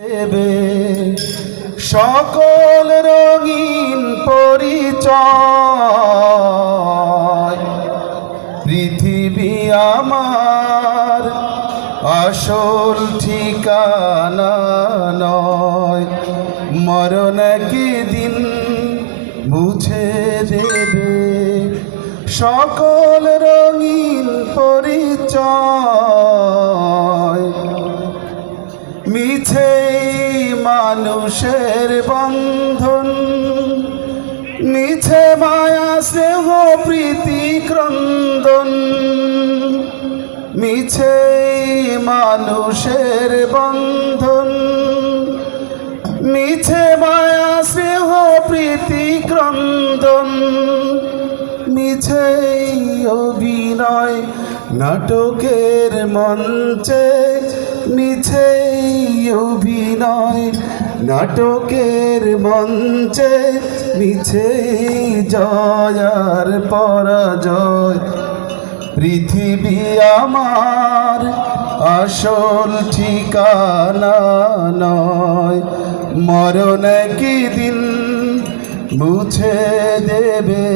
দেবে সকল রঙিন পরিচয়। পৃথিবী আমার আসল ঠিকানা নয়, মরণ একদিন মুছে দেবে সকল রঙিন পরিচয়। মিছে মানুষের বন্ধন, মিছে মায়া স্নেহ প্রীতি ক্রন্দন। মিছে মানুষের বন্ধন, মিছে মায়া স্নেহ প্রীতি ক্রন্দন। মিছে অভিনয় নাটকের মঞ্চে, মিছে অভিনয় নাটকের মঞ্চে। মিছে জয় আর পরাজয়। পৃথিবী আমার আসল ঠিকানা নয়, মরণ একদিন মুছে দেবে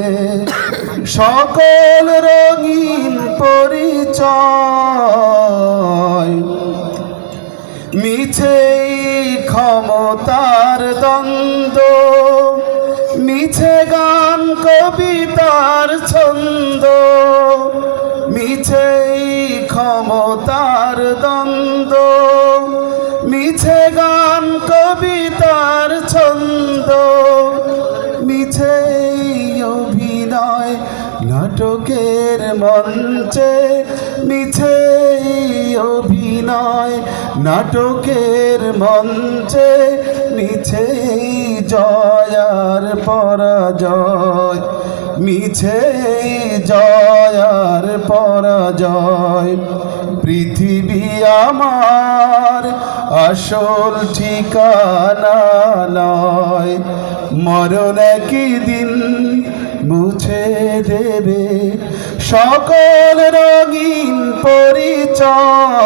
সকল রঙিন পরিচয়। মিছে ক্ষমতার দ্বন্দ্ব, মিছে গান কবিতার ছন্দ। মিছে ক্ষমতার দ্বন্দ্ব, মিছে গান কবিতার ছন্দ। মিছে অভিনয় নাটকের মঞ্চে, মিছে অভিনয় নাটকের মঞ্চে। মিছে জয় আর পরাজয়, মিছে জয় আর পরাজয়। পৃথিবী আমার আসল ঠিকানা নয়, মরণ একদিন মুছে দেবে সকল রঙিন পরিচয়।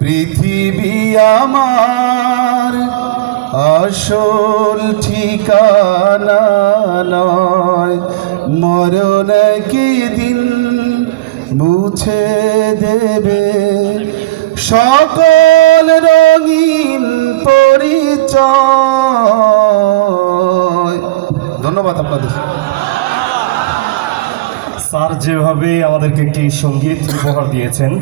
পৃথিবী আমার আসল ঠিকানা নয়, মরণ একদিন মুছে দেবে সকল রঙিন পরিচয়। ধন্যবাদ আপনাদের। স্যার যেভাবে আমাদেরকে একটি সঙ্গীত উপহার দিয়েছেন,